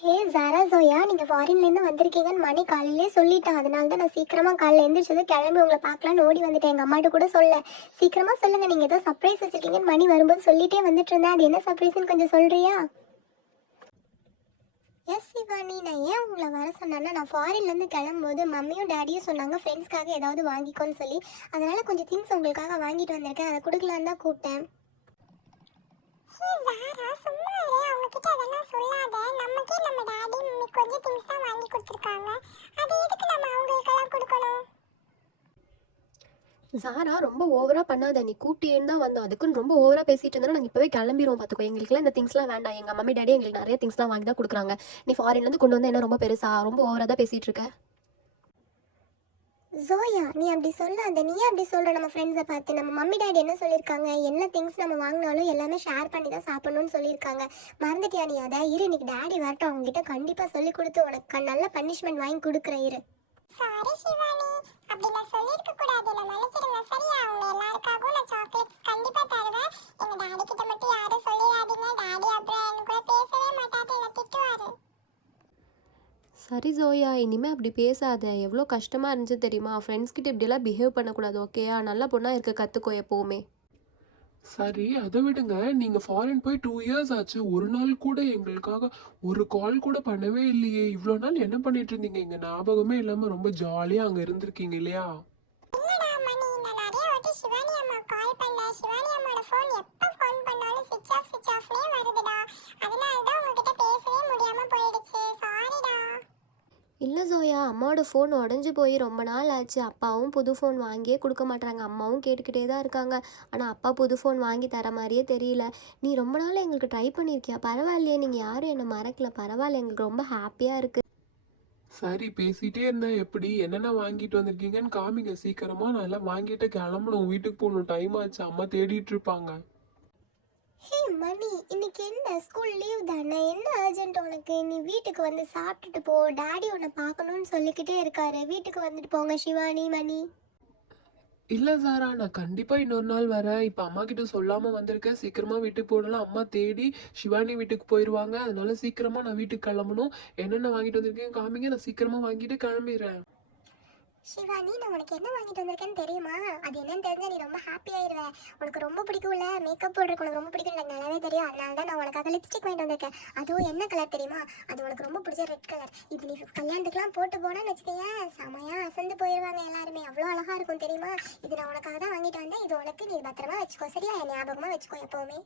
ஹே ஜாரா ஜோயா, நீங்க ஃபாரின்லேருந்து வந்திருக்கீங்கன்னு மணி காலையிலே சொல்லிட்டான். அதனால தான் நான் சீக்கிரமா காலைல எந்திரிச்சது கிளம்பி உங்களை பார்க்கலான்னு ஓடி வந்துட்டேன். எங்கள் அம்மாட்ட கூட சொல்ல. சீக்கிரமா சொல்லுங்க, நீங்க ஏதோ சர்ப்ரைஸ் வச்சிருக்கீங்கன்னு மணி வரும்போது சொல்லிட்டே வந்துட்டு இருந்தேன். அது என்ன சர்ப்ரைஸ்ன்னு கொஞ்சம் சொல்றியா? எஸ் சிவானி, நான் ஏன் உங்களை வர சொன்னேன்னா, நான் ஃபாரின்லேருந்து கிளம்பும்போது மம்மியும் டேடியும் சொன்னாங்க ஃப்ரெண்ட்ஸ்க்காக ஏதாவது வாங்கிக்கோன்னு சொல்லி. அதனால கொஞ்சம் திங்ஸ் உங்களுக்காக வாங்கிட்டு வந்திருக்கேன். அதை கொடுக்கலான்னு தான் கூப்பிட்டேன். ஹே ஜாரா, சும்மா இரு. அவங்க கிட்ட அதெல்லாம் சொல்லாத. நமக்கே நம்ம டாடி மம்மி கொஞ்சம் திங்ஸ் தான் வாங்கி கொடுத்துருக்காங்க. அது எதுக்கு நம்ம அவங்களுக்கெல்லாம் கொடுக்கணும்? சாரா ரொம்ப ஓவரா பண்ணாத. நீ கூட்டின்னு தான் வந்தோம், அதுக்குன்னு ரொம்ப ஓவரா பேசிட்டு இருந்தா நாங்கள் இப்போவே கிளம்பிடுவோம். பார்த்துக்கோ, எங்களுக்குலாம் இந்த திங்ஸ்லாம் வேண்டாம். எங்கள் மம்மி டாடி எங்களுக்கு நிறைய திங்ஸ்லாம் வாங்கி தான் கொடுக்குறாங்க. நீ ஃபாரின்லேருந்து கொண்டு வந்து என்ன ரொம்ப பெருசா ரொம்ப ஓவரா தான் பேசிட்டு இருக்க. ஜோயா, நீ அப்படி சொல்லாத. நீ அப்படி சொல்ற நம்ம ஃப்ரெண்ட்ஸை பார்த்து. நம்ம மம்மி டாடி என்ன சொல்லியிருக்காங்க, என்ன திங்ஸ் நம்ம வாங்கினாலும் எல்லாமே ஷேர் பண்ணி தான் சாப்பிடணும்னு சொல்லியிருக்காங்க. மறந்துட்டியா நீ அதை? இரு, இன்னைக்கு டாடி வரட்டும், அவங்ககிட்ட கண்டிப்பாக சொல்லி கொடுத்து உனக்கு நல்ல பனிஷ்மெண்ட் வாங்கி கொடுக்குறேன். இரு. சாரி சிவானி, அப்படி நான் சொல்லியிருக்க கூடாது. நான் மன்னிச்சிடுங்க சரியா? அவங்க எல்லாருக்காகவும் நான் சாக்லேட்ஸ் கண்டிப்பா தருவேன். எங்க டாடி கிட்ட மட்டும் யாரும் சொல்லிடாதீங்க. டாடி அப்புறம் என் கூட பேசவே மாட்டாரு, என்ன திட்டுவாரு. சரி ஜோயா, இனிமேல் அப்படி பேசாத. எவ்வளோ கஷ்டமாக இருந்துச்சு தெரியுமா? ஃப்ரெண்ட்ஸ் கிட்ட இப்படியெல்லாம் பிஹேவ் பண்ணக்கூடாது, ஓகேயா? நல்ல பொண்ணாக இருக்க கற்றுக்கோ எப்போவுமே. சரி, அதை விடுங்க. நீங்க ஃபாரின் போய் 2 இயர்ஸ் ஆச்சு. ஒரு நாள் கூட எங்களுக்காக ஒரு கால் கூட பண்ணவே இல்லையே. இவ்வளோ நாள் என்ன பண்ணிட்டு இருந்தீங்க? எங்க ஞாபகமே இல்லாம ரொம்ப ஜாலியா அங்க இருந்திருக்கீங்க இல்லையா? இல்லடா மணி, நான் நிறைய வாட்டி சிவானி அம்மா கால் பண்ணேன். சிவானி அம்மாவோட ஃபோன் எப்போ ஃபோன் பண்ணாலும் சுவிட்ச் ஆஃப்லேயே வருதுடா. அதனால தான் உங்ககிட்ட பேசவே முடியாம போயிடுச்சு. சாரிடா. இல்லை ஜோயா, அம்மாவோட ஃபோன் உடஞ்சி போய் ரொம்ப நாள் ஆச்சு. அப்பாவும் புது ஃபோன் வாங்கியே கொடுக்க மாட்டாங்க. அம்மாவும் கேட்டுக்கிட்டே தான் இருக்காங்க. ஆனால் அப்பா புது ஃபோன் வாங்கி தர மாதிரியே தெரியல. நீ ரொம்ப நாள் எங்களுக்கு ட்ரை பண்ணியிருக்கியா? பரவாயில்லையே, நீங்கள் யாரும் என்னை மறக்கல. பரவாயில்ல, எங்களுக்கு ரொம்ப ஹாப்பியாக இருக்குது. சரி, பேசிட்டே இருந்தா எப்படி? என்னென்ன வாங்கிட்டு வந்திருக்கீங்கன்னு காமிங்க சீக்கிரமா. நான் எல்லாம் வாங்கிட்டு கிளம்பணும், வீட்டுக்கு போகணும். டைம் ஆச்சு, அம்மா தேடிட்டு இருப்பாங்க. ஹே மணி, இன்னைக்கு என்ன ஸ்கூல் லீவ் தானே? என்ன அர்ஜென்ட் உனக்கு? நீ வீட்டுக்கு வந்து சாப்பிட்டுட்டு போ. டாடி உன்னை பார்க்கணும்னு சொல்லிக்கிட்டே இருக்காரு. வீட்டுக்கு வந்துட்டு போங்க சிவானி, மணி. இல்ல சாரா, நான் கண்டிப்பா இன்னொரு நாள் வரேன். இப்ப அம்மா கிட்ட சொல்லாம வந்திருக்கேன். சீக்கிரமா வீட்டுக்கு போகலாம். அம்மா தேடி சிவானி வீட்டுக்கு போயிருவாங்க. அதனால சீக்கிரமா நான் வீட்டுக்கு கிளம்பணும். என்னென்ன வாங்கிட்டு வந்திருக்கேன் காமிங்க, நான் சீக்கிரமா வாங்கிட்டு கிளம்பிடுறேன். சிவானி, நான் உனக்கு என்ன வாங்கிட்டு வந்திருக்கேன்னு தெரியுமா? அது என்னன்னு தெரிஞ்சா நீ ரொம்ப ஹாப்பி ஆயிடுவ. உனக்கு ரொம்ப பிடிக்கும்ல, மேக்கப் போடுறதுக்கு உனக்கு ரொம்ப பிடிக்கும், எனக்கு நல்லாவே தெரியும். அதனால தான் நான் உனக்காக லிப்ஸ்டிக் வாங்கிட்டு வந்திருக்கேன். அதுவும் என்ன கலர் தெரியுமா? அது உனக்கு ரொம்ப பிடிச்ச ரெட் கலர். இது நீ கல்யாணத்துக்குலாம் போட்டு போனான்னு வச்சுக்கேன், செமையா அசந்து போயிடுவாங்க எல்லாருமே. அவ்வளோ அழகா இருக்கும் தெரியுமா? இது நான் உனக்காக தான் வாங்கிட்டு வந்தேன். இது உனக்கு நீ பத்திரமா வச்சுக்கோ சரியா? என் ஞாபகமா வச்சுக்கோ எப்பவுமே.